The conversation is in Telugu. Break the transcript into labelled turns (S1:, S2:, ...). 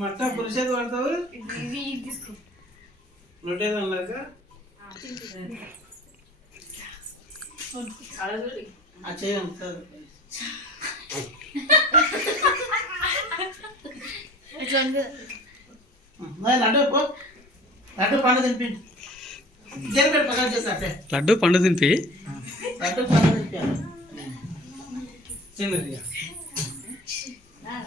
S1: మట్టా పులుసు ఏదో
S2: పడతావు
S1: నోటేది అన్నాక లడ్డు పండు తినిపి లడ్డు పండు తినిపి
S3: లడ్డూ పండు తినిపి
S1: చిన్నది